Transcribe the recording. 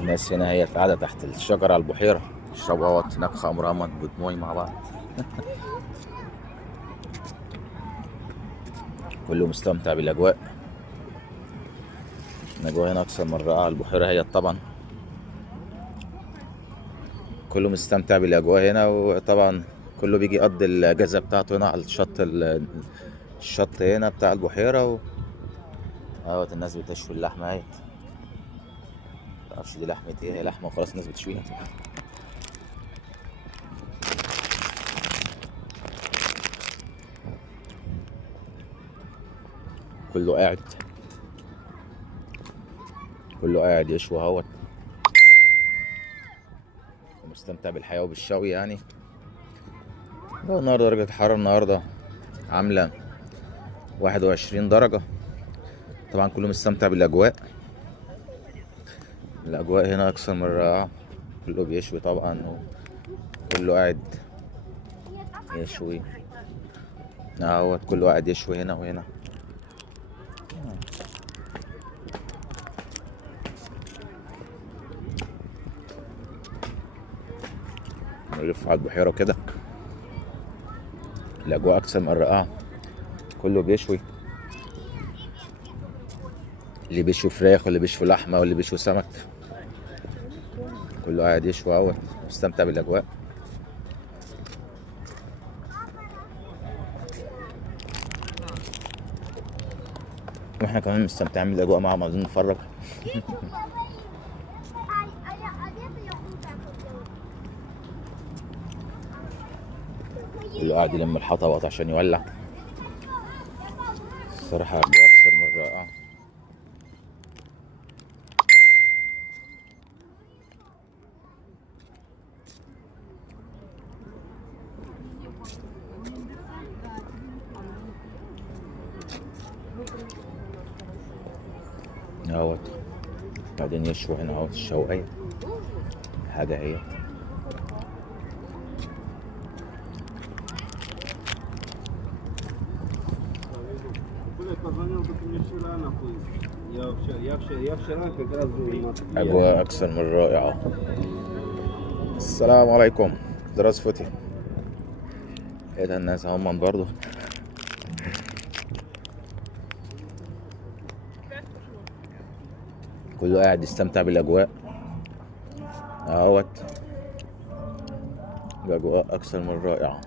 الناس هنا هي قاعدة تحت الشجرة على البحيرة يشربوا اهوت هناك خمر اهوت بدموي مع بعض. كله مستمتع بالأجواء. الأجواء هنا أكثر من رائعة. البحيرة هي طبعا كله مستمتع بالأجواء هنا، وطبعا كله بيجي يقضي الأجازة بتاعته هنا على الشط هنا بتاع البحيرة اهوت الناس بتشوي اللحمة اهيت. متعرفش دي لحمة ايه، هي لحمة وخلاص الناس بتشويها. كله قاعد يشوي اهوت، ومستمتع بالحياة وبالشوي يعني. النهارده درجة الحرارة النهارده عاملة 21 درجة. طبعا كله مستمتع بالأجواء. الأجواء هنا أكثر من رائعة. كله بيشوي طبعا، وكله قاعد يشوي اهوت. كله قاعد يشوي هنا وهنا. نلف على البحيرة كده. الأجواء أكثر من رائعة. كله بيشوي، اللي بيشوي فراخ واللي بيشوي لحمة واللي بيشوي سمك. كله قاعد يشوي اهوت مستمتع بالأجواء. واحنا كمان مستمتعين بالاجواء معاهم، عاوزين نتفرج. اللي قاعد يلم الحطب عشان يولع. الصراحة أجواء أكثر من رائعة. اهوت بعدين يشوي هنا اهوت الشوقية حاجة هي. أجواء أكثر من رائعة. السلام عليكم. دراسة فتي. ايه ده الناس هم برضه. كله قاعد يستمتع بالأجواء اهوت. الأجواء أكثر من رائعة.